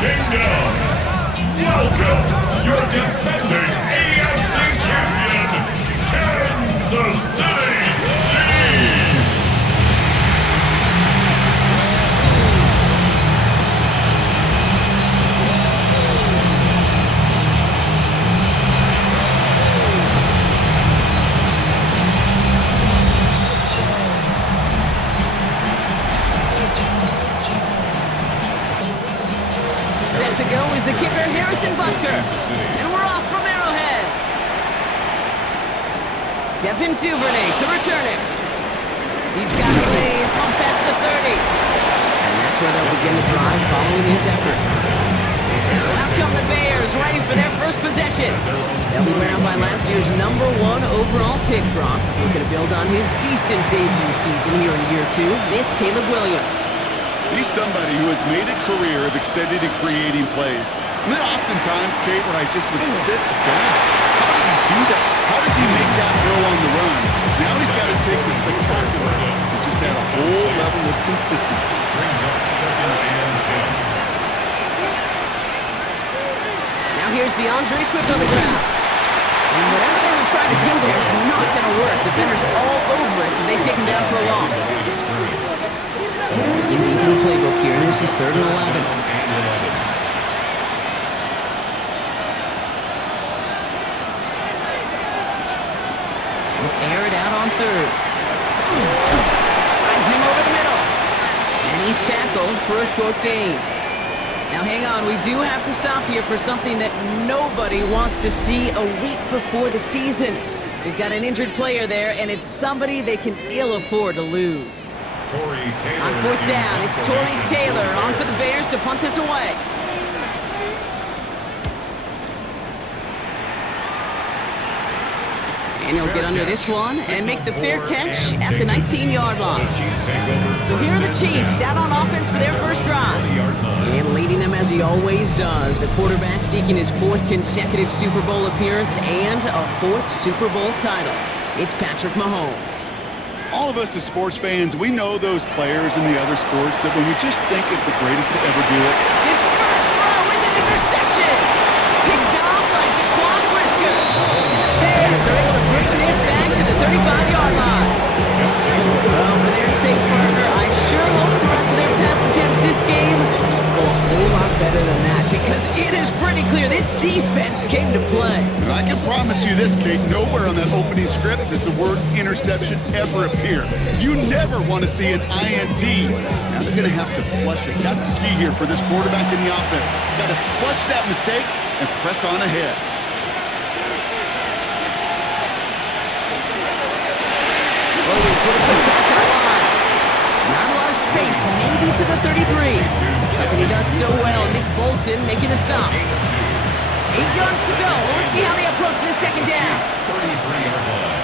Kingdom. Welcome, your defending AFC champion, Kansas City Chiefs. Set to go is the kicker, Harrison Butker. And we're off from Arrowhead. Devin Duvernay to return it. He's got it made up past the 30. And that's where they'll begin the drive following his efforts. So out come the Bears, ready for their first possession. They'll be led out by last year's #1 overall pick, Brock. Looking to build on his decent debut season here in year 2. It's Caleb Williams. He's somebody who has made a career of extending and creating plays. And there are oftentimes, Kate, where I just would sit aghast. How did he do that? How does he make that throw on the run? Now he's got to take the spectacular to just add a whole level of consistency. Brings up 2nd and 10. Now here's DeAndre Swift on the ground. And whatever they were trying to do there is not going to work. Defenders all over it, so they take him down for a loss. He's in deep in the playbook here. This is 3rd and 11. He'll air it out on 3rd. Finds him over the middle. And he's tackled for a short gain. Now hang on, we do have to stop here for something that nobody wants to see a week before the season. They've got an injured player there, and it's somebody they can ill afford to lose. On 4th down, it's Torrey Taylor on for the Bears to punt this away. And he'll get under this one and make the fair catch at the 19-yard line. So here are the Chiefs out on offense for their first drive. And leading them as he always does, the quarterback seeking his 4th consecutive Super Bowl appearance and a 4th Super Bowl title. It's Patrick Mahomes. All of us as sports fans, we know those players in the other sports that when we just think of the greatest to ever do it. His first throw is an interception. Picked off by Jaquan Brisker. And the Bears are able to bring this back to the 35-yard line. Well, for their sake, partner, I sure hope the rest of their pass attempts this game go a whole lot better than that, because it is pretty clear this defense came to play. And I can promise you this, Kate, nowhere on that opening script does the word interception ever appear. You never want to see an INT. Now they're going to have to flush it. That's the key here for this quarterback in the offense. Got to flush that mistake and press on ahead. Williams with a quick pass at the line. Not a lot of space, maybe to the 33. Something he does so well. Nick Bolton making the stop. 8 yards to go. Well, let's see how they approach this 2nd down. 33-yard line.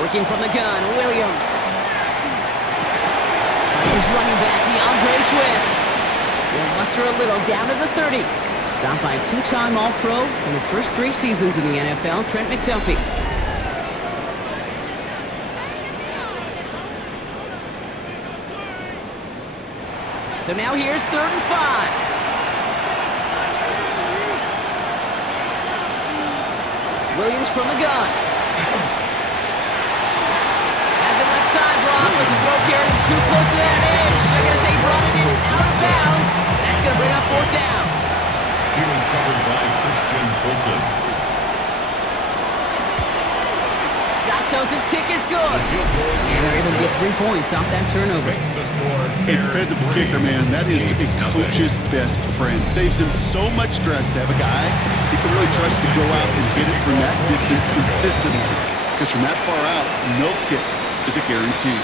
Working from the gun, Williams. Finds his running back, DeAndre Swift. Will muster a little down to the 30. Stopped by 2-time All-Pro in his first 3 seasons in the NFL, Trent McDuffie. So now here's 3rd and 5. Williams from the gun. Has a left side block, but the throw carried him too close to that edge. They're going to say he brought it in out of bounds. That's going to bring up 4th down. He was covered by Christian Fulton. Santos' kick is good. And they're able to get 3 points off that turnover. Makes the score. A dependable kicker, man. That is a coach's best friend. Saves him so much stress to have a guy he can really trust to go out and hit it from that distance consistently. Because from that far out, no kick is a guarantee.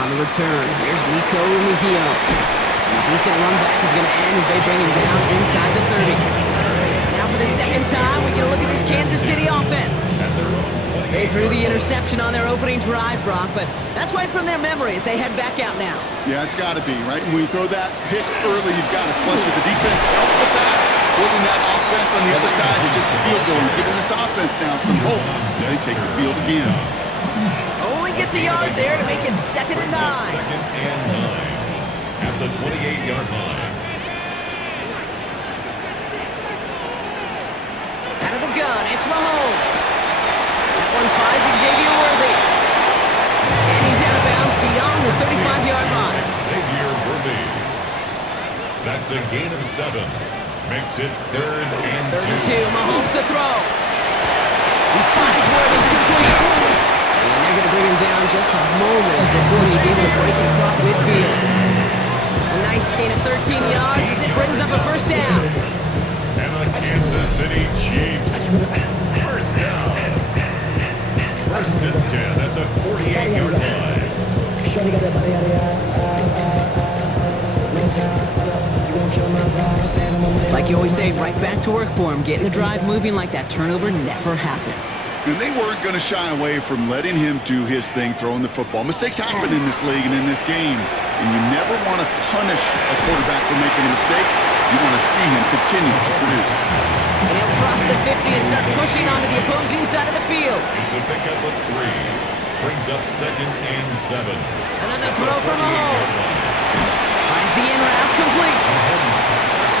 On the return, here's Nico Mejia. A decent run back is going to end as they bring him down inside the 30. Now for the 2nd time, we get a look at this Kansas City offense. They threw the interception on their opening drive, Brock, but that's right from their memory as they head back out now. Yeah, it's got to be, right? And when you throw that pick early, you've got to flush it. The defense helped with that, holding that offense on the other side to just a field goal and giving this offense now some hope as they take the field again. Only gets a yard there to make it 2nd and 9. 2nd and 9 at the 28-yard line. gun, it's Mahomes. That one finds Xavier Worthy. And he's out of bounds beyond the 35-yard line. Xavier Worthy. That's a gain of 7. Makes it 3rd and 2. 3rd and 2, Mahomes to throw. He finds Worthy, complete. And they're going to bring him down just a moment before he's able to break it across midfield. A nice gain of 13 yards as it brings up a first down. And the Kansas City Chiefs. First down. 1st and 10 at the 48-yard line. It's like you always say, right back to work for him. Getting the drive moving like that turnover never happened. And they weren't going to shy away from letting him do his thing, throwing the football. Mistakes happen in this league and in this game. And you never want to punish a quarterback for making a mistake. You want to see him continue to produce. And he'll cross the 50 and start pushing onto the opposing side of the field. It's a pickup of 3. Brings up 2nd and 7. Another throw from Mahomes. Finds the in route complete.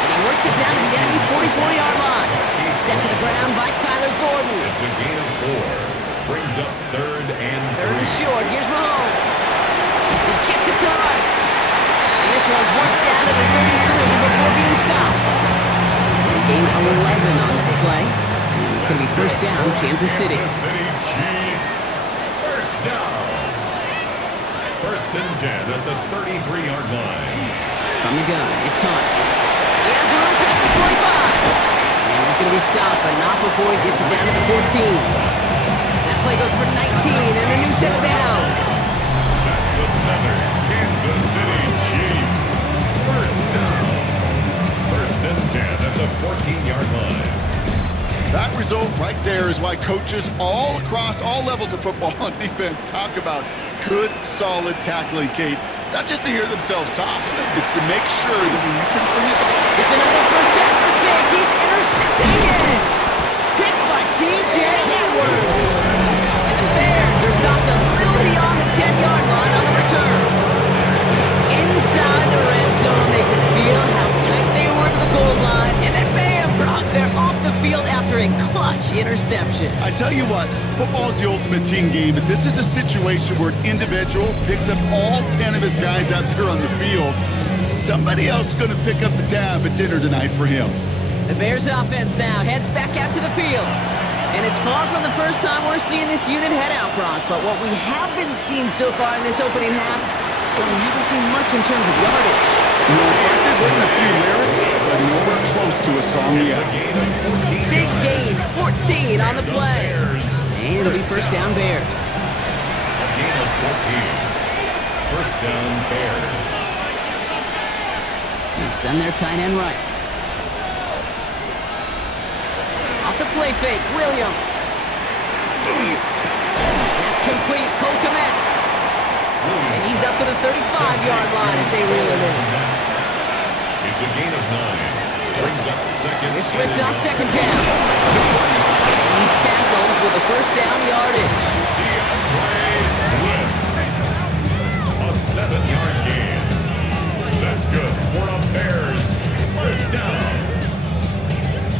And he works it down to the enemy 44-yard line. Sent to the ground by Kyler Gordon. It's a gain of 4. Brings up 3rd and 3. 3rd and short. Here's Mahomes. He gets it to us. And this one's worked down to the 33 before being stopped. They gain 11 on that play. And it's going to be first down, Kansas City. Kansas City Chiefs. First down. 1st and 10 at the 33-yard line. From the gun, it's Hunt. He has room past the 25. And he's going to be stopped, but not before he gets it down to the 14. That play goes for 19 and a new set of downs. That's another Kansas City Chiefs. First down. 1st and 10 at the 14-yard line. That result right there is why coaches all across all levels of football and defense talk about good, solid tackling, Kate. It's not just to hear themselves talk. It's to make sure that when you can bring it back. It's another first half mistake. He's intercepted again. Picked by T.J. Edwards. And the Bears are stopped a little beyond the 10-yard line on the return. Inside the red zone, they could feel how tight they were to the goal line. And then bam, Brock, they're off the field after a clutch interception. I tell you what, football is the ultimate team game, but this is a situation where an individual picks up all 10 of his guys out there on the field. Somebody else is going to pick up the tab at dinner tonight for him. The Bears offense now heads back out to the field. And it's far from the first time we're seeing this unit head out, Brock. But what we haven't seen so far in this opening half, well, we haven't seen much in terms of yardage. You know, it's like they've written a few lyrics, but nowhere close to a song It's yet. a gain of 14. Big gain, 14 on the play. And it'll be first down Bears. A gain of 14. First down Bears. They send their tight end right. Off the play fake, Williams. That's complete, Cole Kmet. And he's up to the 35-yard line as they reel him in. It's a gain of 9. Brings up 2nd. Here's Swift on second down. And he's tackled with a first down yardage. A 7-yard gain. That's good for the Bears. First down.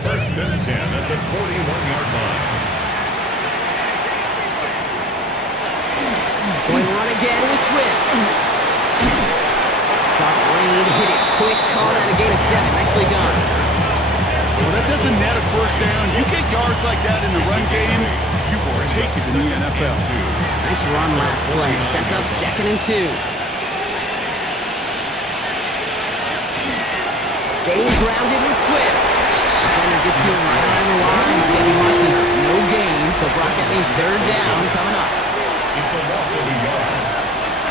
1st and 10 at the 41-yard line. Going run again with Swift. Saw the rain, hit it quick, called out a gain of 7. Nicely done. Well, that doesn't net a first down. You get yards like that in the run game, you will take it in the NFL. Nice run last play. Sets up 2nd and 2. Staying grounded with Swift. Defender gets to him right on the line. It's going to be marked as no gain, so Brock, that means 3rd down coming up. It's a loss of a yard.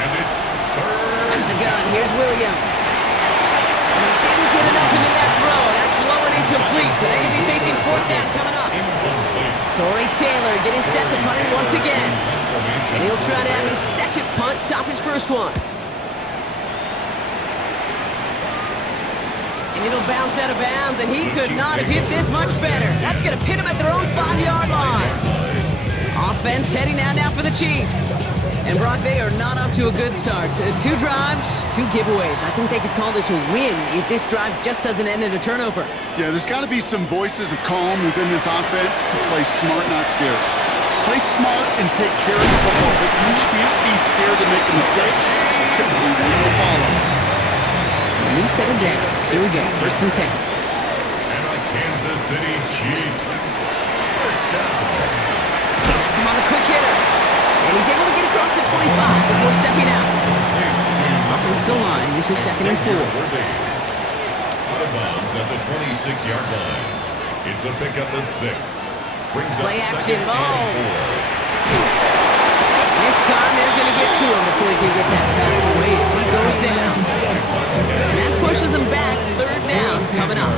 And it's 3rd. At the gun, here's Williams. And he didn't get enough into that throw. That's low and incomplete, so they're going to be facing 4th down coming up. Torrey Taylor getting set to punt it once again. And he'll try to have his 2nd punt top his 1st one. And it'll bounce out of bounds, and he could not have hit this much better. That's going to pin him at their own 5-yard line. Offense heading out now for the Chiefs. And Brock, they are not off to a good start. 2 drives, 2 giveaways. I think they could call this a win if this drive just doesn't end in a turnover. Yeah, there's got to be some voices of calm within this offense to play smart, not scared. Play smart and take care of the football, but you can't be scared to make a mistake. Typically, we will follow. So a new set of downs. Here we go, 1st and 10. And the Kansas City Chiefs. First down. Gets him on the quick hitter. And he's able to get across the 25 before stepping out. Offensive line, this is 2nd and 4. Out of bounds at the 26-yard line. It's a pickup of 6. Brings Play up action, 2nd and balls. 4. This time they're going to get to him before he can get that pass away. So he goes down. And that pushes him back. 3rd down coming up.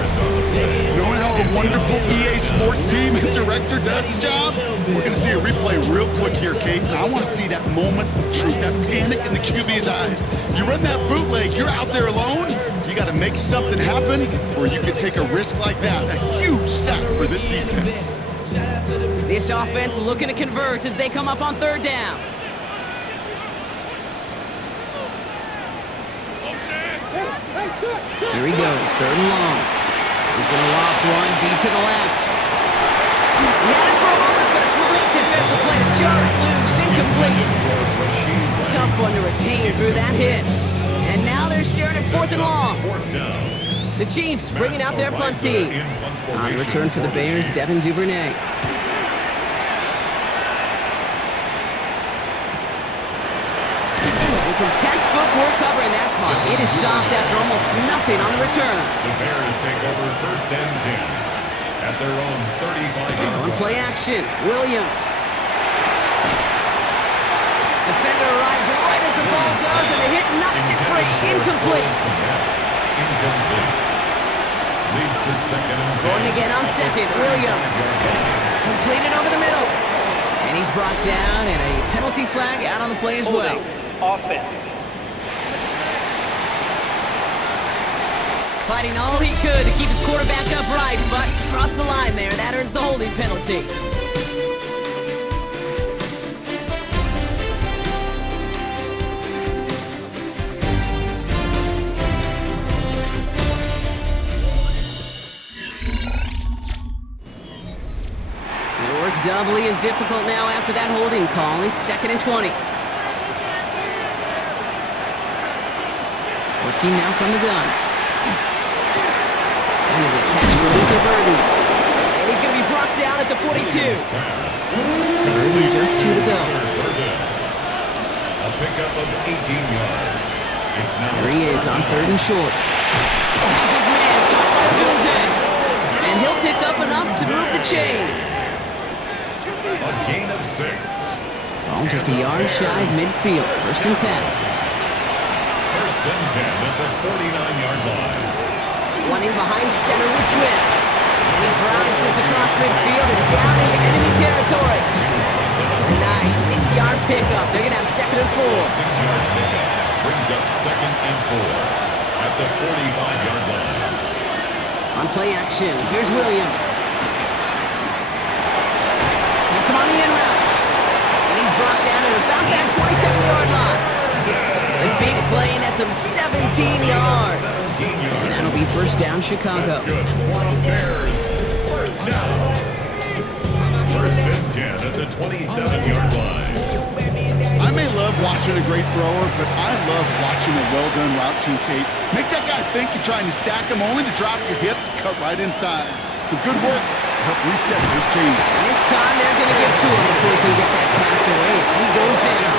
Knowing how a wonderful EA Sports team and director does his job, we're going to see a replay real quick here, Kate. And I want to see that moment of truth, that panic in the QB's eyes. You run that bootleg, you're out there alone. You got to make something happen, or you could take a risk like that. A huge sack for this defense. This offense looking to convert as they come up on 3rd down. Here he goes, 3rd and long. He's going to loft one deep to the left. He had it for a moment, but a great defensive play to jar it loose, incomplete. Tough one to retain through that hit. And now they're staring at 4th and long. The Chiefs bringing out their punt team. On the return for the Bears, Devin Duvernay. It's some textbook work covering that punt. It is stopped after almost nothing on the return. The Bears take over 1st and 10 at their own 35-yard line. On play action, Williams. Defender arrives right as the ball does, and the hit knocks it free. Incomplete. Leads to 2nd and 10. Going again on 2nd, Williams. Completed over the middle. And he's brought down, and a penalty flag out on the play as well. Offense. Fighting all he could to keep his quarterback upright, but crossed the line there. That earns the holding penalty. Doubly is difficult now after that holding call. It's 2nd and 20. Working now from the gun. And is a catch for Luther Burden. And he's going to be brought down at the 42. 3rd and just 2 to go. A pickup of 18 yards. It's now There he is on 3rd and short. Has his man caught by Dunze. And he'll pick up enough to move the chains. a gain of 6. Ball just a yard shy of midfield. 1st and 10. 1st and 10 at the 49-yard line. One in behind center with Swift. And he drives this across midfield and down into enemy territory. A nice 6-yard pickup. They're going to have 2nd and 4. 6-yard pickup brings up 2nd and 4 at the 45-yard line. On play action, here's Williams. That's him on the in route. And he's brought down at about that 27-yard line. A big play, and that's him 17 yards. 17 yards. And that'll be 1st down, Chicago. That's good for the Bears. 1st down. 1st and 10 at the 27-yard line. I may love watching a great thrower, but I love watching a well-done route too, Kate. Make that guy think you're trying to stack him only to drop your hips, cut right inside. Some good work to help reset his chain. And this time they're going to get to him before he can get that pass away as he goes down.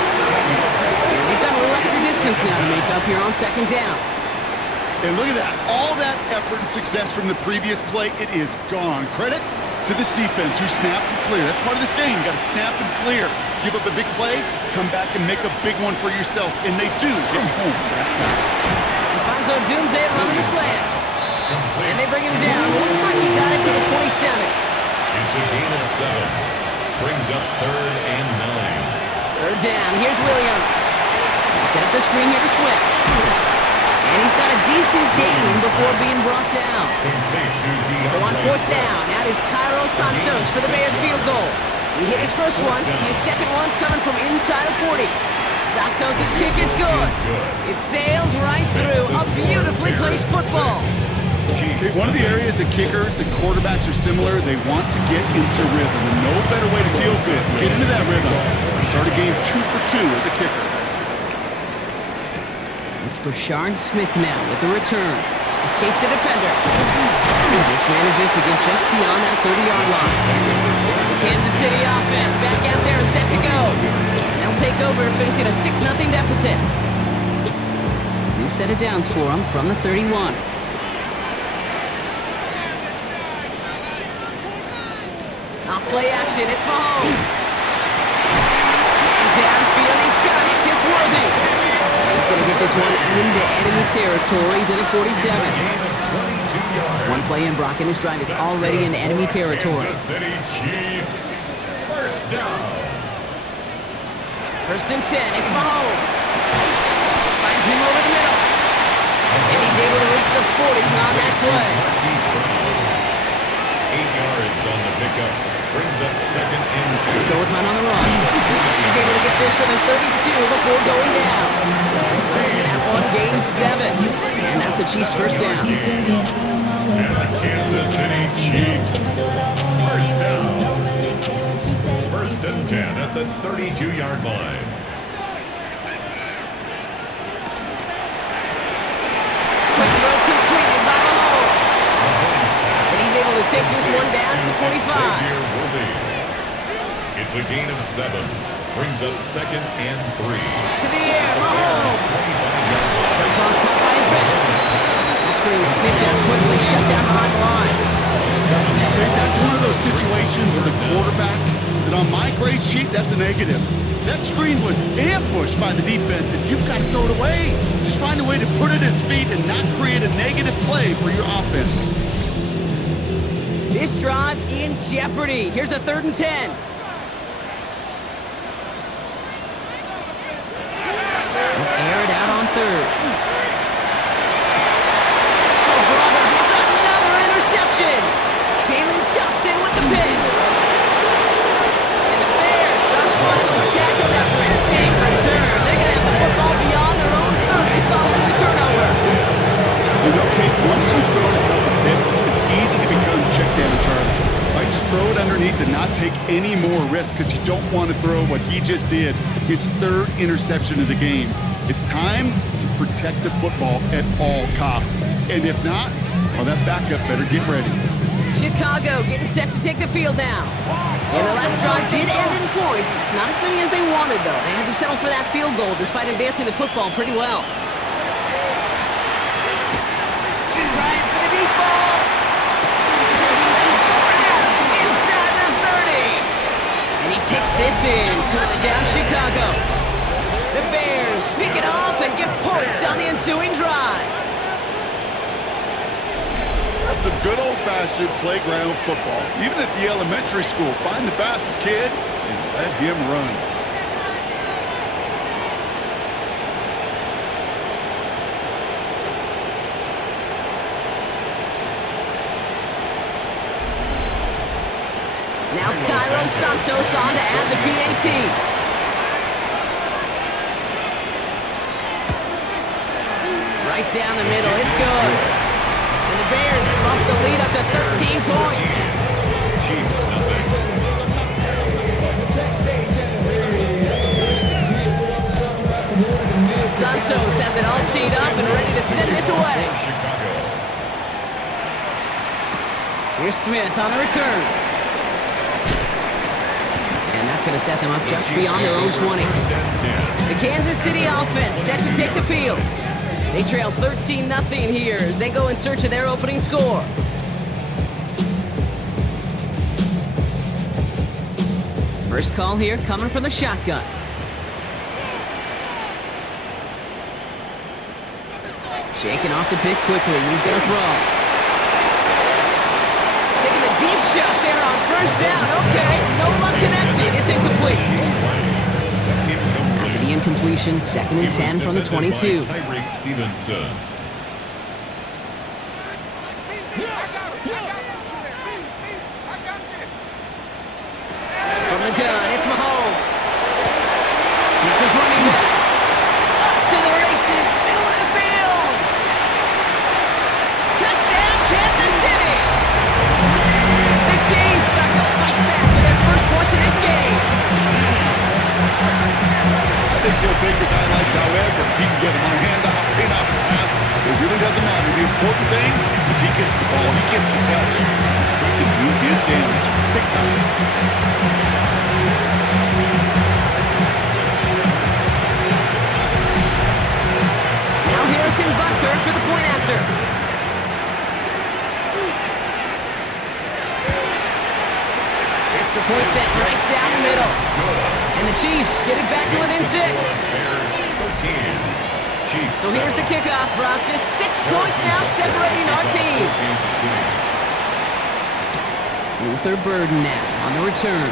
And they've got a little extra distance now to make up here on 2nd down. And look at that. All that effort and success from the previous play, it is gone. Credit to this defense who snapped and cleared. That's part of this game. You got to snap and clear. Give up a big play, come back and make a big one for yourself. And they do get home for that side. Alfonso Dunze running the slant. And they bring him down. Looks like he got it to the 27. It's a gain of 7. Brings up 3rd and 9. 3rd down. Here's Williams. He set the screen here to Swift. And he's got a decent gain before being brought down. So on 4th down, out is Cairo Santos for the Bears field goal. He hit his first one. His second one's coming from inside of 40. Santos' kick is good. It sails right through. A beautifully placed football. Okay, one of the areas that kickers and quarterbacks are similar, they want to get into rhythm. And no better way to feel good, get into that rhythm, and start a game 2 for 2 as a kicker. It's Brashard Smith now with the return. Escapes a defender. This manages to get just beyond that 30-yard line. Kansas City offense back out there and set to go. And they'll take over facing a 6-0 deficit. New set of downs for them from the 31. Off play action, it's Mahomes. And downfield, he's got it. It's Worthy. He's going to get this one into enemy territory to the 47. One play in, Brock, and his drive is already into enemy territory. Kansas City Chiefs. First down. First and 10, it's Mahomes. Finds him over the middle. And he's able to reach the 40 on that play. 8 yards on the pickup. Brings up second and 2. Go with Hunt on the run. He's able to get this to the 32 before going down. And that one gains 7. And that's a Chiefs first down. And the Kansas City Chiefs. First down. First and 10 at the 32-yard line. Quick throw completed by Mahomes. And he's able to take this one down to the 25. It's a gain of 7. Brings up second and 3. To the air, Mahomes. Jump off caught by his back. That screen sniffed out quickly, shut down behind the line. Okay, that's one of those situations as a quarterback that on my grade sheet, that's a negative. That screen was ambushed by the defense, and you've got to throw it away. Just find a way to put it at his feet and not create a negative play for your offense. This drive in jeopardy. Here's a 3rd and 10. Air it out on 3rd. Oh, brother, it's another interception. Jalen Johnson with the pick. And the Bears are finally tackled after a big return. They're going to have the football beyond their own 30 following the turnover. You know, Kate, once you've thrown a couple picks, it's easy to become check down Charlie. Right, just throw it underneath and not take any more risk because you don't want to throw what he just did, his 3rd interception of the game. It's time to protect the football at all costs. And if not, well, that backup better get ready. Chicago getting set to take the field now. And the last drive did end in points. Not as many as they wanted, though. They had to settle for that field goal despite advancing the football pretty well. Trying for the deep ball. It's grabbed inside the 30. And he takes this in. Touchdown, Chicago. The Bears pick it off and get points on the ensuing drive. That's some good old-fashioned playground football. Even at the elementary school, find the fastest kid and let him run. Now Cairo Santos on to add the PAT. Right down the middle, it's good. And the Bears bump the lead up to 13 points. Chiefs nothing. Santos has it all teed up and ready to send this away. Chicago. Here's Smith on the return. And that's going to set them up just beyond their own 20. The Kansas City offense set to take the field. They trail 13-0 here as they go in search of their opening score. First call here coming from the shotgun. Shaking off the pick quickly. He's going to throw. Taking a deep shot there on first down. Okay, no luck connected. It's incomplete. After the incompletion, 2nd and 10 from the 22. Tyreek Stevenson. From the gun, it's Mahomes. It's his running back. think he'll take his highlights however. He can get him on a handoff, pin off a pass. It really doesn't matter. The important thing is he gets the ball, he gets the touch. He can do his damage. Big time. Now Harrison Butker for the point after. Extra point set right down the middle. And the Chiefs get it back to within 6. So here's the kickoff, Brock. Just 6 points now separating our teams. Luther Burden now on the return.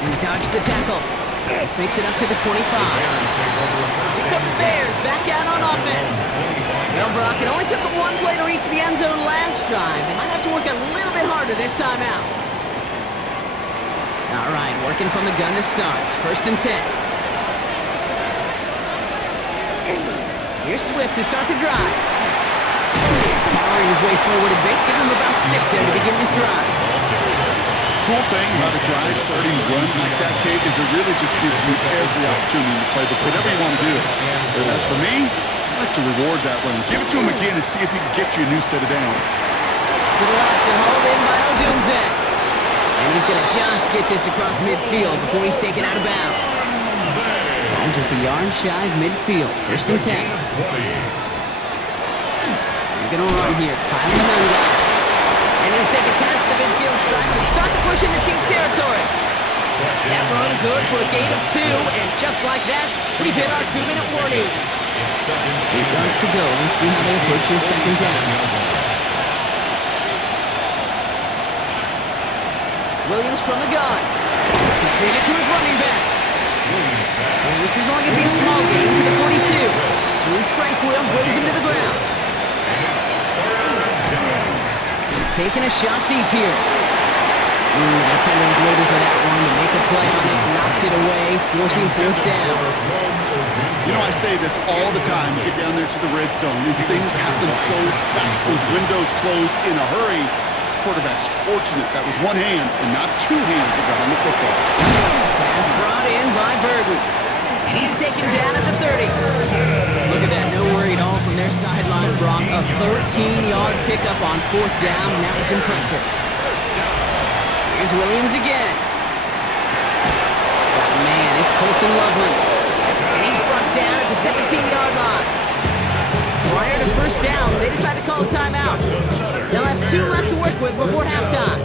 He dodged the tackle. This makes it up to the 25. Here come the Bears back out on offense. Well, Brock, it only took them 1 play to reach the end zone last drive. They might have to work a little bit harder this time out. All right, working from the gun to start. 1st and 10. Here's Swift to start the drive. Powering his way forward a bit, give him about 6 there to begin this drive. Cool thing about a drive starting to run like that, Kate, is it really just gives you every opportunity to play whatever you want to do. But as for me, I like to reward that run. Give it to him again and see if he can get you a new set of downs. To the left and hauled in by Odunze. And he's going to just get this across midfield before he's taken out of bounds. Ball just a yard shy of midfield. 1st and 10. They're going to run here. Piling the middle down. And he'll take it past the midfield stripe and start to push into Chiefs territory. That run good for a gain of 2, and just like that, we've hit our 2-minute warning. 8 yards to go. Let's see how they approach this 2nd down. Williams from the gun. Completed to his running back. And this is only going to be a small gain to the 42. Drew Tranquil brings him to the ground. Taking a shot deep here. The defender was waiting for that one to make a play on it. Knocked it away, forcing 4th down. You know, I say this all the time. You get down there to the red zone, and things happen so fast. Those windows close in a hurry. Quarterback's fortunate that was 1 hand and not 2 hands that got on the football. Pass brought in by Burden. And he's taken down at the 30. Look at that, no worry at all from their sideline, Brock. A 13-yard pickup on 4th down. That was impressive. Here's Williams again. Oh, man, it's Colston Loveland. And he's brought down at the 17-yard line. Prior to 1st down, they decided to call a timeout. They'll have 2 left to work with before halftime.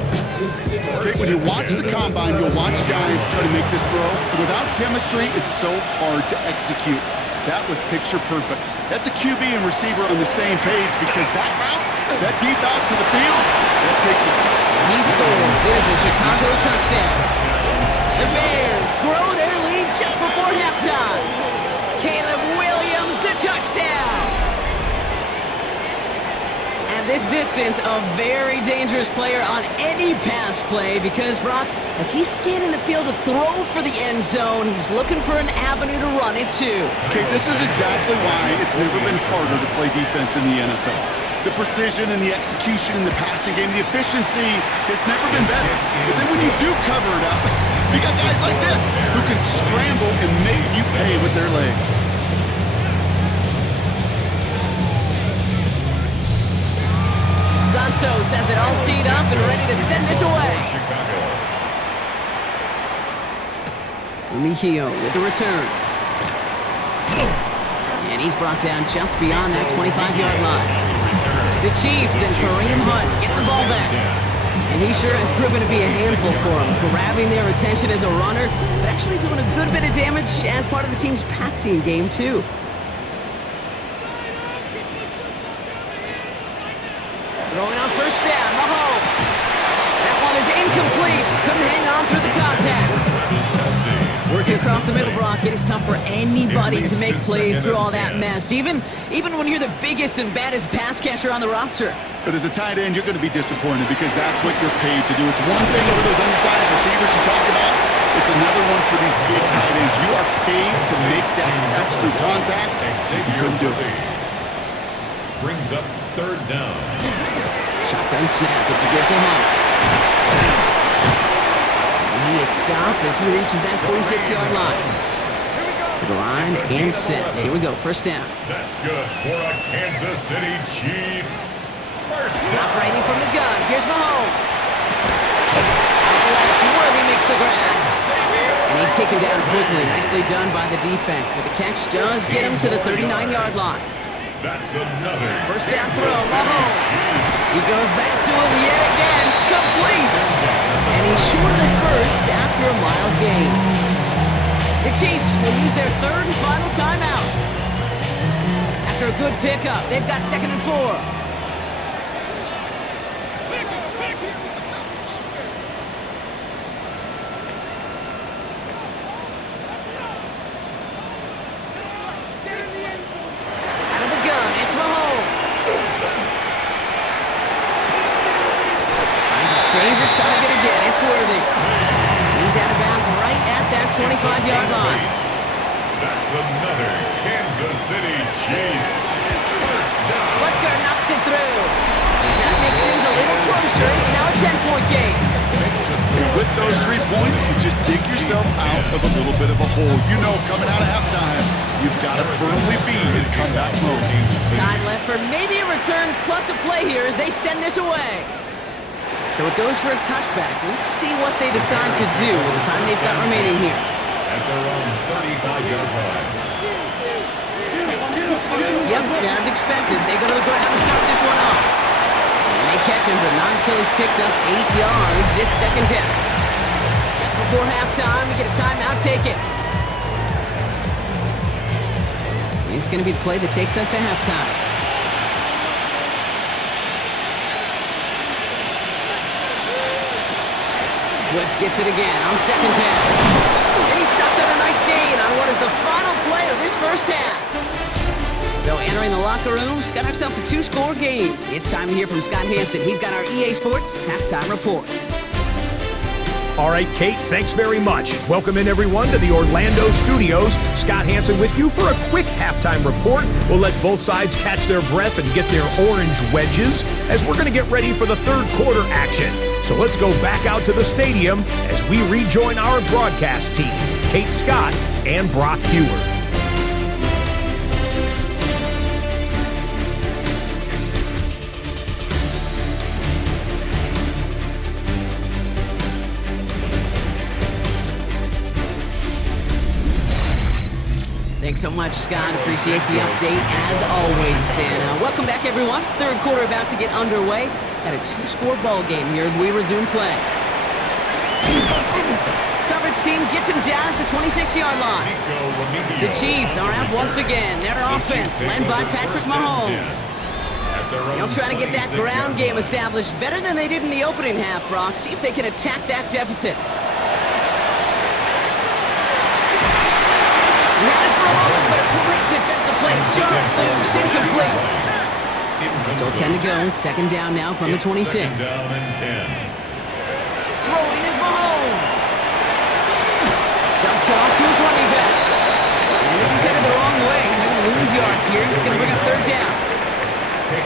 Okay, when you watch the combine, you'll watch guys try to make this throw. But without chemistry, it's so hard to execute. That was picture perfect. That's a QB and receiver on the same page because that route, that deep out to the field, that takes it. He scores. It is a Chicago touchdown. The Bears grow their lead just before halftime. Caleb Williams, the touchdown. At this distance, a very dangerous player on any pass play because, Brock, as he's scanning the field to throw for the end zone, he's looking for an avenue to run it too. Okay, this is exactly why it's never been harder to play defense in the NFL. The precision and the execution in the passing game, the efficiency has never been better. But then when you do cover it up, you got guys like this who can scramble and make you pay with their legs. Santos has it all teed up and ready to send this away. Mejio with the return. And he's brought down just beyond that 25-yard line. The Chiefs and Kareem Hunt get the ball back. And he sure has proven to be a handful for them, grabbing their attention as a runner, but actually doing a good bit of damage as part of the team's passing game, too. Throwing on 1st down, Mahomes. That one is incomplete. Couldn't hang on through the contact. Working across the middle, Brock, it is tough for anybody to make plays through all that mess, even when you're the biggest and baddest pass catcher on the roster. But as a tight end, you're going to be disappointed because that's what you're paid to do. It's one thing over those undersized receivers you talk about. It's another one for these big tight ends. You are paid to make that catch through contact. You couldn't do it. Brings up 3rd down. Shotgun snap. It's a give to Hunt. And he is stopped as he reaches that 46-yard line. To the line and set. Here we go, first down. That's good for a Kansas City Chiefs. First down. Operating from the gun. Here's Mahomes. Out left, Worthy makes the grab. And he's taken down quickly. Nicely done by the defense. But the catch does get him to the 39-yard line. That's another First down throw, Mahomes. He goes back to him yet again. Complete. And he's short of the first after a mild gain. The Chiefs will use their third and final timeout. After a good pickup, they've got 2nd and 4. Favorite target again, it's Worthy. He's out of bounds right at that 25-yard line. That's another Kansas City Chiefs. First down. Butker knocks it through. That makes things a little closer. It's now a 10-point game. And with those 3 points, you just dig yourself out of a little bit of a hole. You know, coming out of halftime, you've got to firmly be in comeback mode. Time left for maybe a return plus a play here as they send this away. So it goes for a touchback. Let's see what they decide to do with the time they've got remaining here. At their own 35-yard line. Yep, as expected, they go to the ground to start this one off. And they catch him, but not until he's picked up 8 yards. It's 2nd down. Just before halftime, we get a timeout, take it. This is going to be the play that takes us to halftime. Swift gets it again on 2nd down. And he stopped at a nice gain on what is the final play of this first half. So entering the locker rooms, got ourselves a 2-score game. It's time to hear from Scott Hansen. He's got our EA Sports Halftime Report. All right, Kate, thanks very much. Welcome in, everyone, to the Orlando studios. Scott Hansen with you for a quick halftime report. We'll let both sides catch their breath and get their orange wedges as we're going to get ready for the third quarter action. So let's go back out to the stadium as we rejoin our broadcast team, Kate Scott and Brock Hewer. Thanks so much, Scott. Appreciate the update as always. And welcome back, everyone. Third quarter about to get underway. Got a 2-score ball game here as we resume play. Coverage team gets him down at the 26-yard line. The Chiefs are out once again. Their offense led by Patrick Mahomes. They'll try to get that ground game established better than they did in the opening half, Brock. See if they can attack that deficit. But a great defensive play to jar it loose, incomplete. Still 10 to go. 2nd down now from the 26. 2nd down and 10. Throwing is Mahomes. Dumped off to his running back. And this is headed the wrong way. They're going to lose yards here. It's going to bring up 3rd down.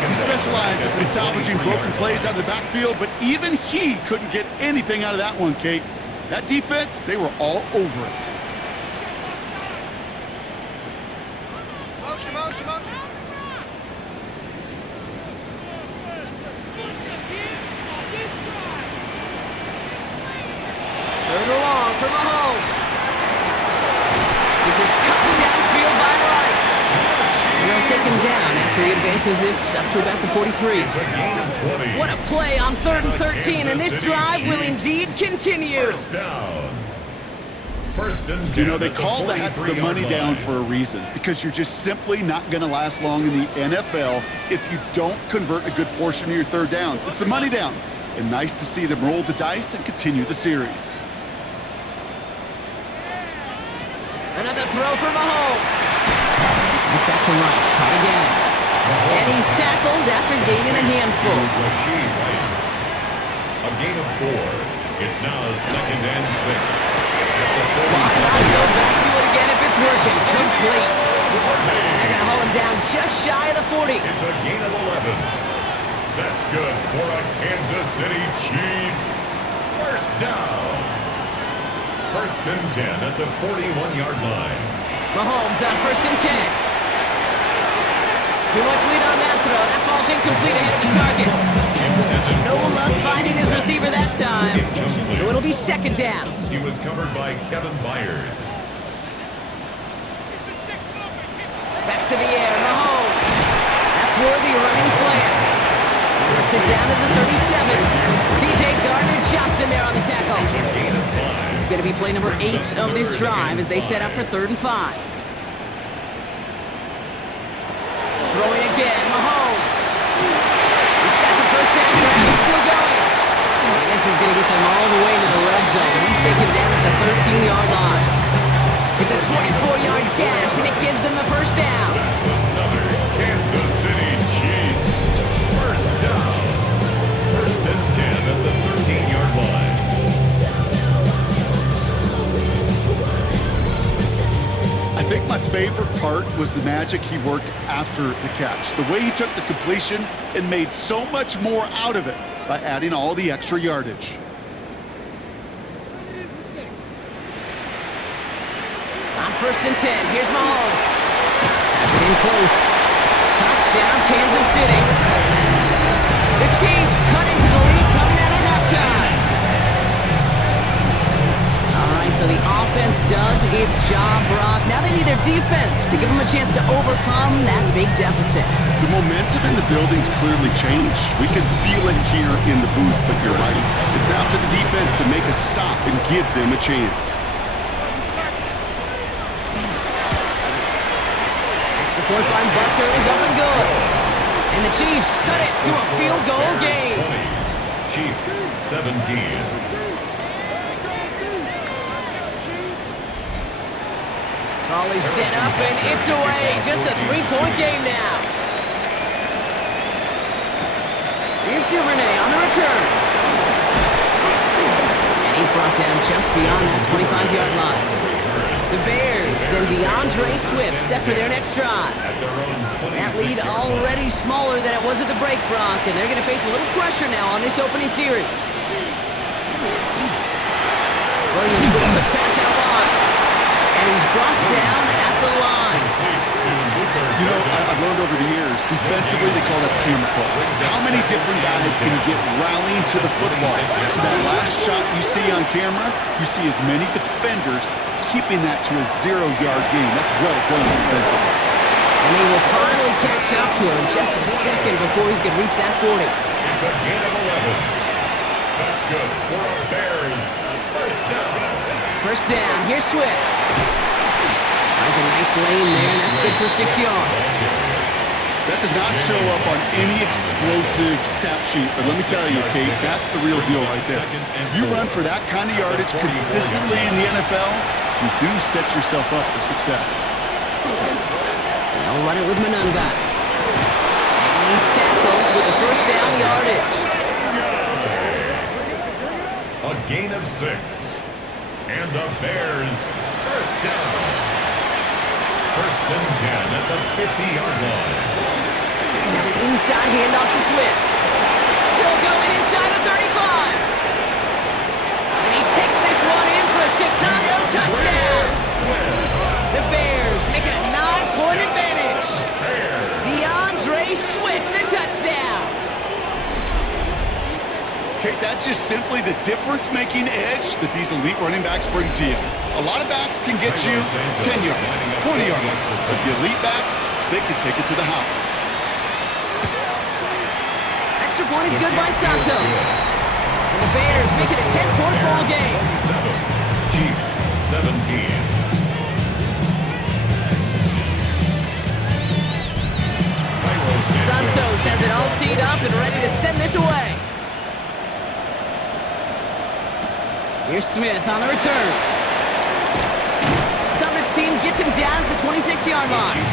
He specializes in salvaging broken plays out of the backfield, but even he couldn't get anything out of that one, Kate. That defense, they were all over it. Third and long for Mahomes. This is cut downfield by Rice. And they'll take him down after he advances this up to about the 43. It's a gain of 20. What a play on 3rd and 13, and this drive will indeed continue. First down. First and 10. You know, they call that the money down for a reason, because you're just simply not going to last long in the NFL if you don't convert a good portion of your 3rd downs. It's the money down. And nice to see them roll the dice and continue the series. Another throw for Mahomes. Right back to Rice. Caught again. And he's tackled after gaining a handful. A gain of 4. It's now 2nd and 6. I'll go back to it again if it's working. Complete. And they're going to haul him down just shy of the 40. It's a gain of 11. That's good for a Kansas City Chiefs. First down. First and 10 at the 41-yard line. Mahomes on 1st and 10. Too much lead on that throw. That falls incomplete ahead of his target. No luck finding his receiver that time. So it'll be 2nd down. He was covered by Kevin Byard. Back to the air, Mahomes. That's worthy, running slant. Works it down to the 37. C.J. Gardner-Johnson there on the tackle. This is going to be play number 8 of this drive as they set up for 3rd and 5. Throwing again, Mahomes. He's got the 1st down grab. He's still going. And this is going to get them all the way to the red zone. He's taken down at the 13-yard line. It's a 24-yard gash, and it gives them the 1st down. That's another Kansas City Chiefs. 1st down. 1st and 10 at the 13-yard line. I think my favorite part was the magic he worked after the catch. The way he took the completion and made so much more out of it by adding all the extra yardage. On 1st and 10, here's Mahomes. Has it in close. Touchdown, Kansas City. The Chiefs cut into the lead coming out of halftime. All right, so the offense does its job, Brock. Now they need their defense to give them a chance to overcome that big deficit. The momentum in the building's clearly changed. We can feel it here in the booth, but you're right. It's now to the defense to make a stop and give them a chance. Extra point by Bucker is up and good. And the Chiefs cut it to a field goal game. 20, Chiefs 17. Volley set up and it's away. Just a 3-point game now. Here's Duvernay on the return. And he's brought down just beyond that 25-yard line. The Bears and DeAndre Swift set for their next drive. That lead already smaller than it was at the break, Brock, and they're going to face a little pressure now on this opening series. Williams with the pass out wide. And he's brought down at the line. You know, I've learned over the years, defensively they call that the camera call. How many different guys can get rallying to the football? So that last shot you see on camera, you see as many defenders keeping that to a 0-yard gain. That's well done defensively. And they will finally catch up to him just a second before he could reach that 40. It's a gain of 11. That's good for our Bears. 1st down. 1st down. Here's Swift. Finds a nice lane there, and that's good for 6 yards. That does not show up on any explosive stat sheet, but let me tell you, Kate, that's the real deal right there. You run for that kind of yardage consistently in the NFL, you do set yourself up for success. They'll run it with Manunga. And he's tackled with the 1st down yardage. A gain of 6. And the Bears 1st down. 1st and 10 at the 50-yard line. Now an inside handoff to Swift. Still going inside the 35. And he takes this one in for a Chicago touchdown. The Bears make it a 9-point advantage. DeAndre Swift, the touchdown. Kate, that's just simply the difference-making edge that these elite running backs bring to you. A lot of backs can get you 10 yards, 20 yards, but the elite backs, they can take it to the house. Extra point is good by Santos. And the Bears make it a 10-point ball game. Chiefs 17. Santos has it all teed up and ready to send this away. Here's Smith on the return. Coverage team gets him down at the 26-yard line.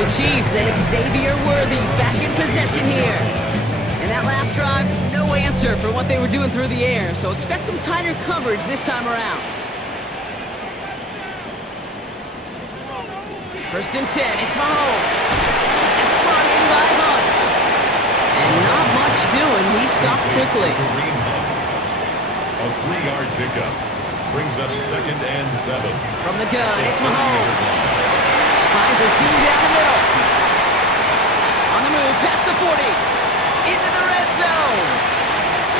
The Chiefs and Xavier Worthy back in possession here. And that last drive, no answer for what they were doing through the air, so expect some tighter coverage this time around. 1st and 10, it's Mahomes. That's brought in by Hunt. And not much doing, he stopped quickly. A 3-yard pickup. Brings up 2nd and 7. From the gun, it's Mahomes. Finds a seam down the middle. On the move, past the 40. Into the red zone.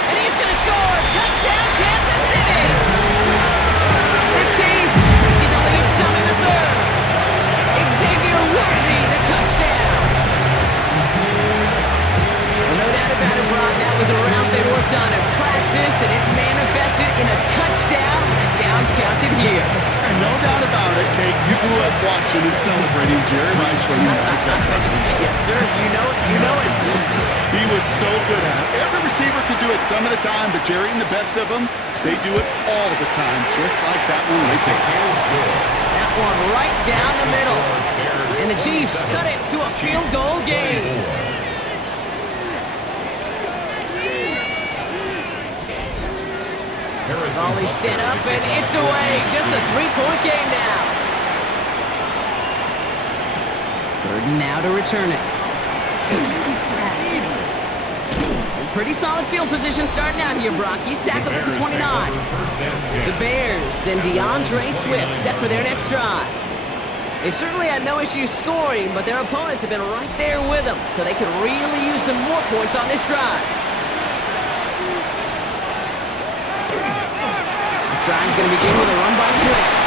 And he's going to score. Touchdown, Kansas City. The Chiefs taking the lead some in the third. Xavier Worthy, the touchdown. Well, no doubt about it, Brock. That was a route they worked on in practice, and it manifested in a touchdown with the downs counted here. And no doubt about it, Kate, you grew up watching and celebrating Jerry Rice running that. Yes, sir. You know it. You know it. He was so good at it. Every receiver could do it some of the time, but Jerry and the best of them, they do it all the time, just like that one right there. That one right down the middle. And the Chiefs cut it to a field goal game. Volley set up, and it's away. Just a 3-point game now. Burden now to return it. Pretty solid field position starting out here, Brock. He's tackled at the 29. The Bears and DeAndre Swift set for their next drive. They've certainly had no issues scoring, but their opponents have been right there with them, so they could really use some more points on this drive. This drive's going to begin with a run by Swift.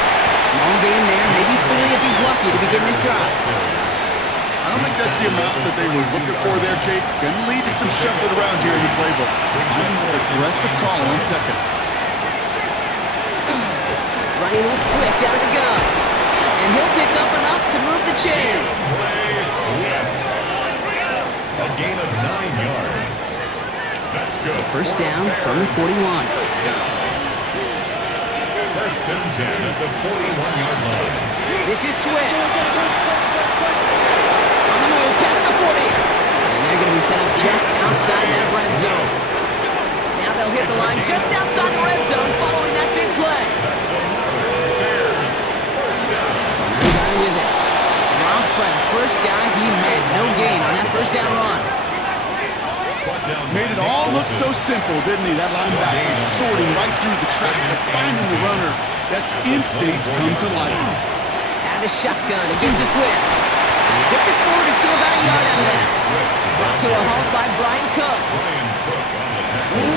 Small gain there, maybe 3 if he's lucky to begin this drive. I don't think that's the amount that they were looking for there, Kate. Going to lead to some shuffling around here in the playbook. Aggressive call on second. Running with Swift out of the gun. And he'll pick up enough to move the chains. A gain of 9 yards. That's good. First down from the 41. First and 10 at the 41-yard line. This is Swift. On the move, past the 40. And they're going to be set up just outside that red zone. Now they'll hit the line just outside the red zone following that big play. Bears, first down. Another guy with it. Dropped by the first guy he met. No gain on that first down run. Made it all look so simple, didn't he? That linebacker sorting right through the traffic, finding the runner. That's instincts come to life. Out of the shotgun, again to Swift. And he gets it forward to see about a yard out of that. Brought to a halt by Brian Cook.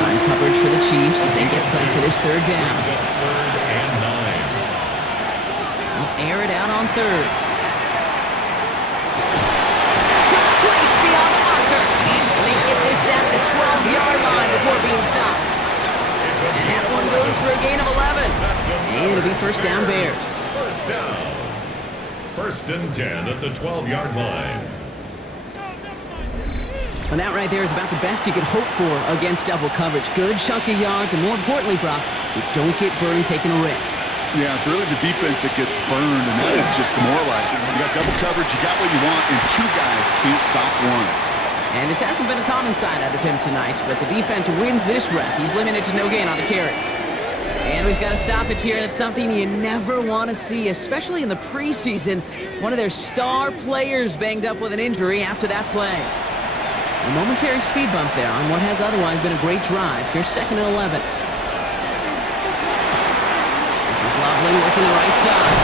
Line coverage for the Chiefs as they get played for this third down. They'll air it out on third. Completes beyond the marker. And they get this down to the 12-yard line before being stopped. And that one goes for a gain of 11. And it'll be first down Bears. First down. First and 10 at the 12-yard line. And that right there is about the best you could hope for against double coverage. Good chunky yards, and more importantly, Brock, you don't get burned taking a risk. Yeah, it's really the defense that gets burned, and that is just demoralizing. You got double coverage, you got what you want, and 2 guys can't stop one. And this hasn't been a common side out of him tonight, but the defense wins this rep. He's limited to no gain on the carry. And we've got to stop it here, and it's something you never want to see, especially in the preseason. One of their star players banged up with an injury after that play. A momentary speed bump there on what has otherwise been a great drive. Here's second and 11. This is Lovely working the right side.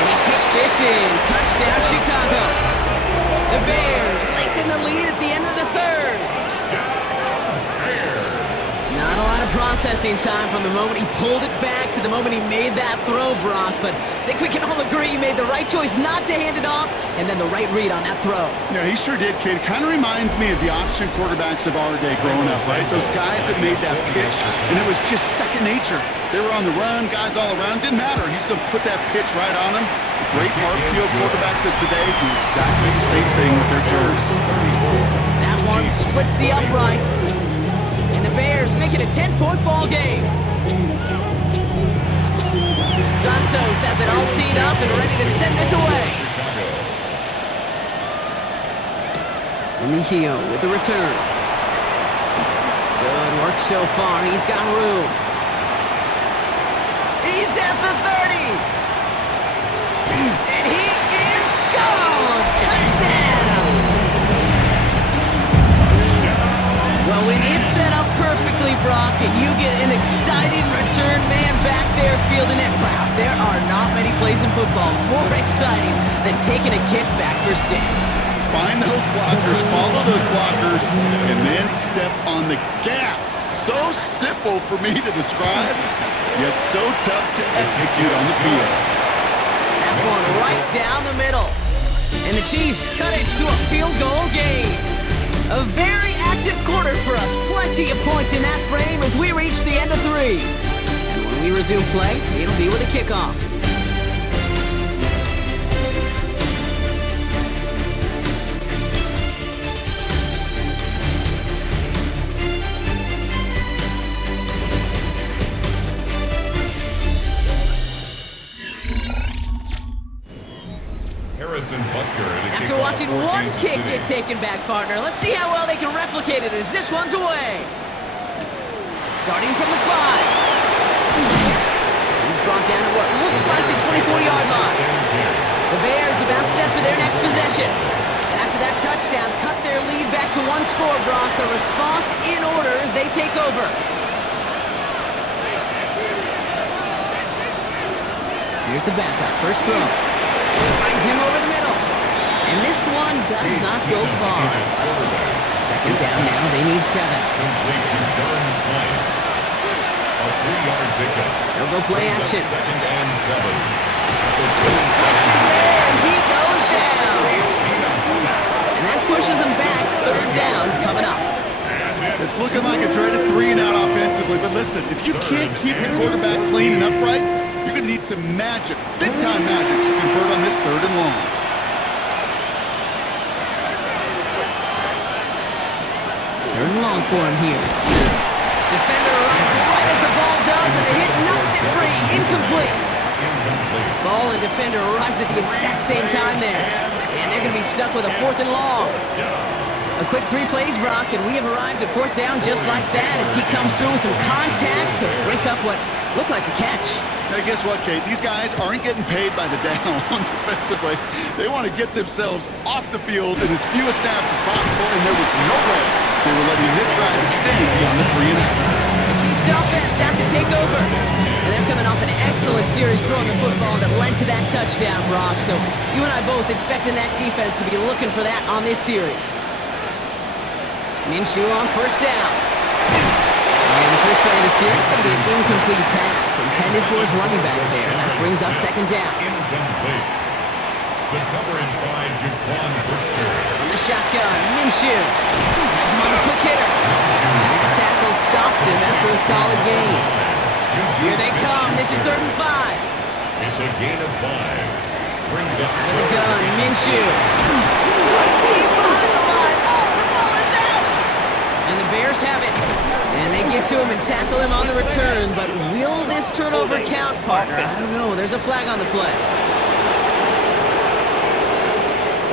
And he takes this in. Touchdown, Chicago. The Bears lengthen the lead at the end of the third. Not a lot of processing time from the moment he pulled it back to the moment he made that throw, Brock. But I think we can all agree he made the right choice not to hand it off, and then the right read on that throw. Yeah, he sure did, kid. Kind of reminds me of the option quarterbacks of our day growing up, right? Those guys that made that pitch, and it was just second nature. They were on the run, guys all around. Didn't matter. He's going to put that pitch right on him. The great RPO quarterbacks of today do exactly the same thing with their turns. That one splits the uprights. And the Bears make it a 10-point ball game. Santos has it all teed up and ready to send this away. Mejio with the return. Good work so far. He's got room. He's at the 30. And he is gone. Touchdown. Well and it's set up perfectly, Brock, and you get an exciting return man back there fielding it. Wow, there are not many plays in football more exciting than taking a kick back for 6. Find those blockers, follow those blockers, and then step on the gas. So simple for me to describe, yet so tough to execute on the field. That one right down the middle. And the Chiefs cut it to a field goal game. A very active quarter for us. Plenty of points in that frame as we reach the end of 3. And when we resume play, it'll be with a kickoff. After watching one kick get taken back, partner, let's see how well they can replicate it as this one's away. Starting from the 5. He's brought down at what looks like the 24-yard line. The Bears about set for their next possession. And after that touchdown, cut their lead back to 1 score, Brock. A response in order as they take over. Here's the backup, first throw. Finds him over the middle. And this one does not go far. Second down now, they need 7. Complete to Durham Smythe. A 3-yard pickup. They'll go play action. Second and 7. Flex is there, and he goes down. And that pushes him back. Third down coming up. It's looking like a dreaded 3-and-out offensively, but listen, if you can't keep your quarterback clean and upright, you're going to need some magic, big-time magic, to convert on this 3rd and long. Third and long for him here. Defender arrives right as the ball does, and the hit knocks it free. Incomplete. Ball and defender arrives at the exact same time there. And they're going to be stuck with a 4th and long. A quick 3 plays, Brock, and we have arrived at 4th down just like that as he comes through with some contact to break up what looked like a catch. Now, guess what, Kate? These guys aren't getting paid by the down defensively. They want to get themselves off the field in as few snaps as possible, and there was no way they were letting this drive extend beyond the 3-and-out. The Chiefs offense has to take over. And they're coming off an excellent series throwing the football that led to that touchdown, Brock. So you and I both expecting that defense to be looking for that on this series. Minshew on first down. And the first play of the series is going to be an incomplete pass intended for his running back there. And that brings up second down. Incomplete. The coverage by Jaquan Brisker. On the shotgun, Minshew has him on the quick hitter. And that tackle stops him after a solid gain. Here they come. This is 3rd and 5. It's a gain of 5. Brings up Out of the gun, Minshew. Deep behind the line. Oh, the ball is out. And the Bears have it. And they get to him and tackle him on the return. But will this turnover count, partner? I don't know. There's a flag on the play.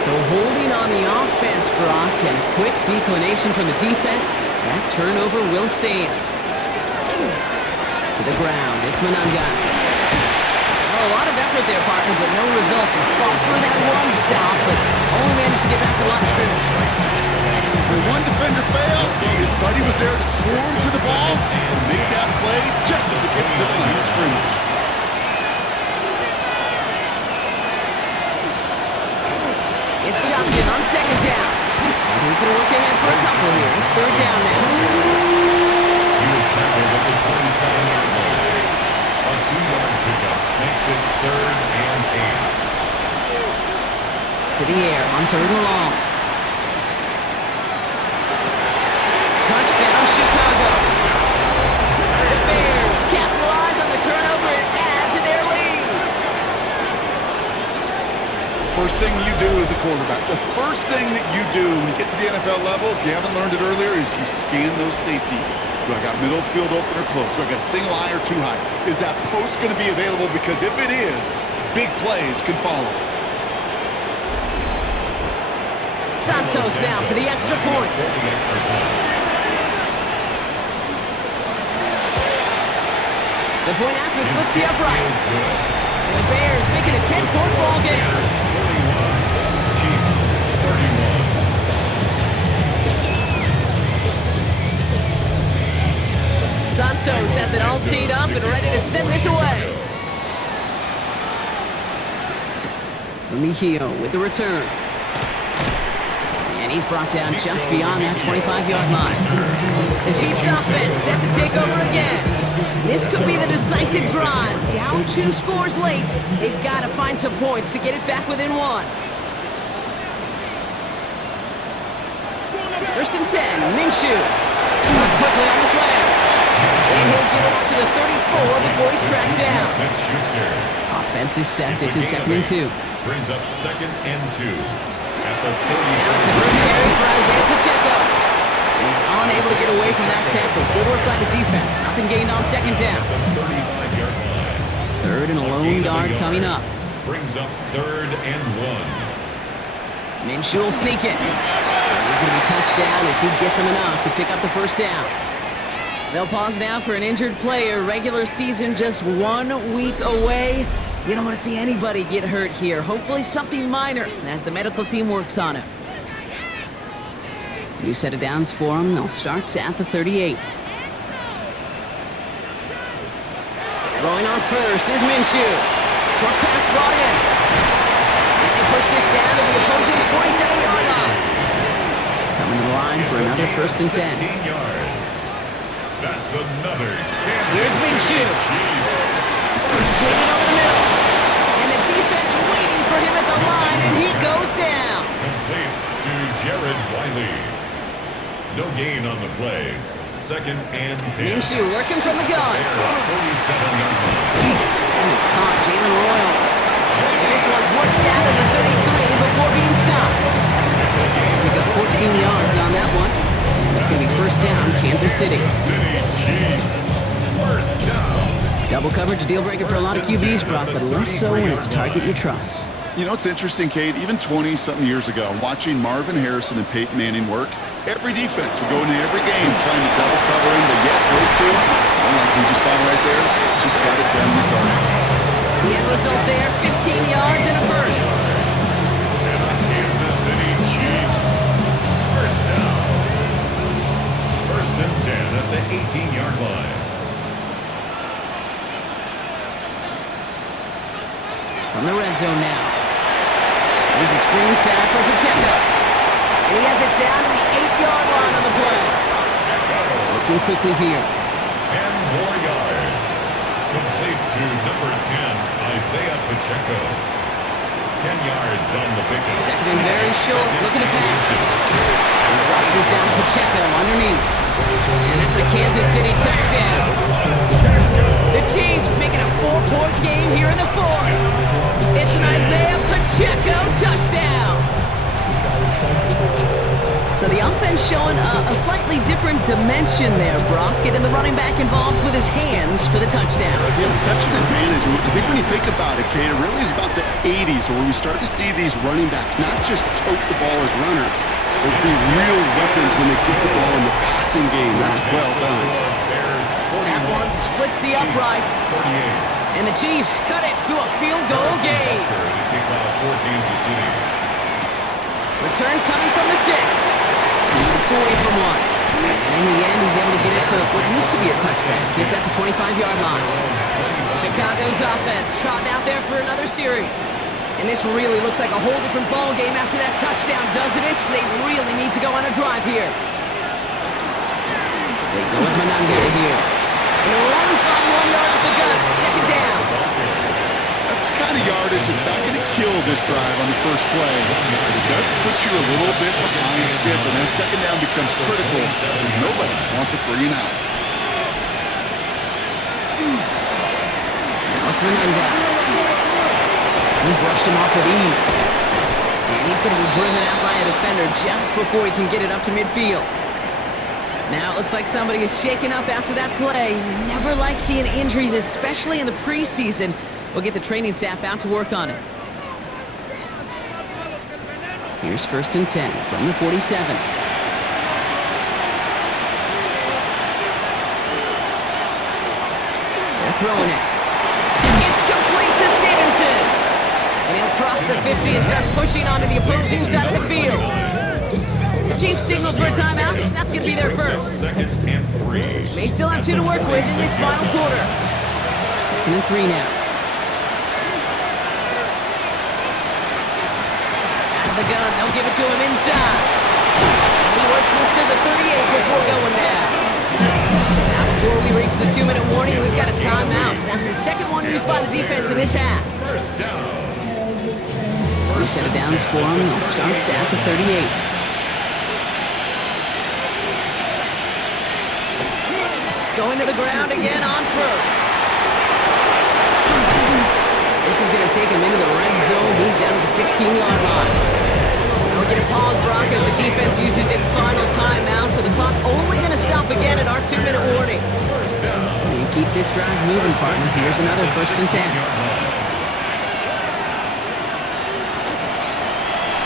So holding on the offense, Brock, and a quick declination from the defense. That turnover will stand. To the ground, it's Monangai. Well, a lot of effort there, partner, but no results. He fought through that one stop, but only managed to get back to the line of scrimmage. When one defender failed, his buddy was there to swarm to the ball and make that play just as it gets to the line of scrimmage. It's Johnson on second down. And he's going to look ahead for a couple here. It's 3rd down now. He was tackled at the 27-yard line. A 2-yard pickup makes it 3rd and 8. To the air on 3rd and long. Touchdown, Chicago. The Bears capitalize on the turnover and add to their lead. First thing you do as a quarterback, the first thing that you do when you get to the NFL level, if you haven't learned it earlier, is you scan those safeties. Do I got middle field open or close? Do I got single high or too high? Is that post going to be available? Because if it is, big plays can follow. Santos now for the extra point. The point after splits the uprights. And the Bears making a 10-point ball game. Santos has it all teed up and ready to send this away. Mejio with the return. And he's brought down just beyond that 25-yard line. The Chiefs offense set to take over again. This could be the decisive drive. Down 2 scores late. They've got to find some points to get it back within 1. First and 10, Minshew. Quickly on the slant. And he'll get it up to the 34 before he's tracked down. Offense is set. This is 2nd and 2. Brings up 2nd and 2. At the 30. Now it's the first carry for Isaiah Pacheco. He's unable to get away from that tackle. Good work by the defense. Nothing gained on 2nd down. 35-yard line. 3rd and a lone yard coming up. Brings up 3rd and 1. Minshew will sneak it. He's going to be touched down as he gets him enough to pick up the first down. They'll pause now for an injured player. Regular season just 1 week away. You don't want to see anybody get hurt here. Hopefully something minor as the medical team works on it. New set of downs for them. They'll start at the 38. Throwing on first is Minshew. Short pass brought in. And they push this down to the opposing 47-yard line. Coming to the line for another 1st and 10. 16 yards. That's another Kansas Here's Minshew. Completed over the middle. And the defense waiting for him at the line, and he goes down. Complete to Jared Wiley. No gain on the play. 2nd and 10. Minshew working from the gun. Bears 47-yard line. And he's caught Jalen Royals. And this one's worked down to the 33 before being stopped. Pick up 14 yards on that one. It's going to be 1st down, Kansas City. City Chiefs. 1st down. Double coverage deal breaker for a lot of QBs, Brock, but less so when it's target you trust. You know, it's interesting, Kate, even 20-something years ago, watching Marvin Harrison and Peyton Manning work, every defense would go into every game trying to double cover him, but yet those two, like we just saw right there, just got it done regardless. The end result there, 15 yards and a first. And the Kansas City Chiefs. 1st down. 1st and 10 at the 18-yard line. From the red zone now. There's a screen set for Pacheco. And he has it down to the 8-yard line on the play. Looking quickly here. 10 more yards. Complete to number 10, Isaiah Pacheco. 10 yards on the pickup. 2nd and very short. Looking to pass. And he drops this down to Pacheco underneath. And that's a Kansas City touchdown. The Chiefs making a 4-point game here in the 4th. It's an Isaiah Pacheco touchdown. So the offense showing a slightly different dimension there, Brock. Getting the running back involved with his hands for the touchdown. Yeah, it's such an advantage. I think when you think about it, Kate, it really is about the 80s where we start to see these running backs not just tote the ball as runners, but be real weapons when they get the ball in the passing game. That's well done. That one splits the uprights. And the Chiefs cut it to a field goal game. Return coming from the 6. It's away from 1. And in the end, he's able to get it to what used to be a touchback. It's at the 25-yard line. Chicago's offense trotting out there for another series. And this really looks like a whole different ball game after that touchdown, doesn't it? They really need to go on a drive here. They go with Mananga here. And a run from 1 yard up the gut. 2nd down. That's the kind of yardage that's not going to kill this drive on the first play. But it does put you a little bit behind schedule. And that 2nd down becomes critical because nobody wants a 3 and out. Now it's Mananga. He brushed him off with ease. And he's going to be driven out by a defender just before he can get it up to midfield. Now it looks like somebody is shaken up after that play. You never like seeing injuries, especially in the preseason. We'll get the training staff out to work on it. Here's 1st and 10 from the 47. They're throwing it. It's complete to Stevenson. And he'll cross the 50 and start pushing onto the opposing side of the field. Chiefs signaled for a timeout. That's going to be their first. Seconds and 3. They still have 2 to work with in this final quarter. 2nd and 3 now. Out of the gun, they'll give it to him inside. And he works this to the 38 before going down. Now before we reach the 2-minute warning, we've got a timeout. That's the second one used by the defense in this half. First down. We set it downs for him. It starts at the 38. Going to the ground again on first. This is going to take him into the red zone. He's down at the 16-yard line. Now we get a pause, Brock, as the defense uses its final timeout, so the clock only going to stop again at our 2-minute warning. You keep this drive moving, partner. Here's another 1st and 10.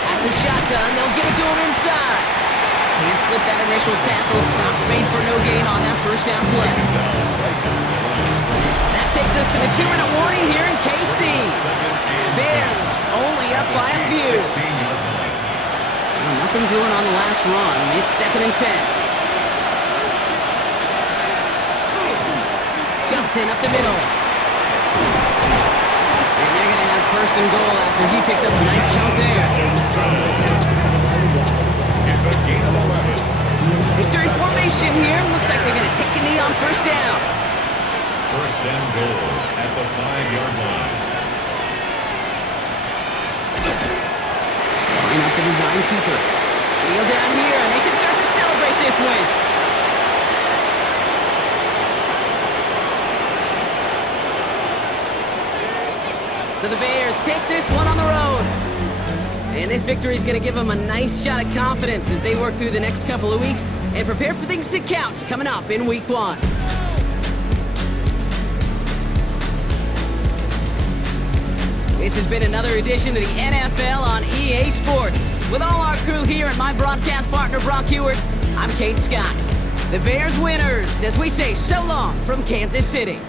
Out of the shotgun, they'll give it to him inside. Can't slip that initial tackle. Stops made for no gain on that 1st down play. That takes us to the 2-minute warning here in KC. Bears only up by a few. Nothing doing on the last run. It's 2nd and 10. Jumps in up the middle. And they're going to have 1st and goal after he picked up a nice chunk there. It's a gain of 11. Victory formation here. Looks like they're going to take a knee on 1st down. 1st and goal at the 5-yard line. Line up the design keeper. Wheel down here, and they can start to celebrate this win. So the Bears take this one on the road. And this victory is going to give them a nice shot of confidence as they work through the next couple of weeks and prepare for things to count coming up in Week 1. This has been another edition of the NFL on EA Sports. With all our crew here and my broadcast partner, Brock Hewart, I'm Kate Scott. The Bears winners, as we say so long from Kansas City.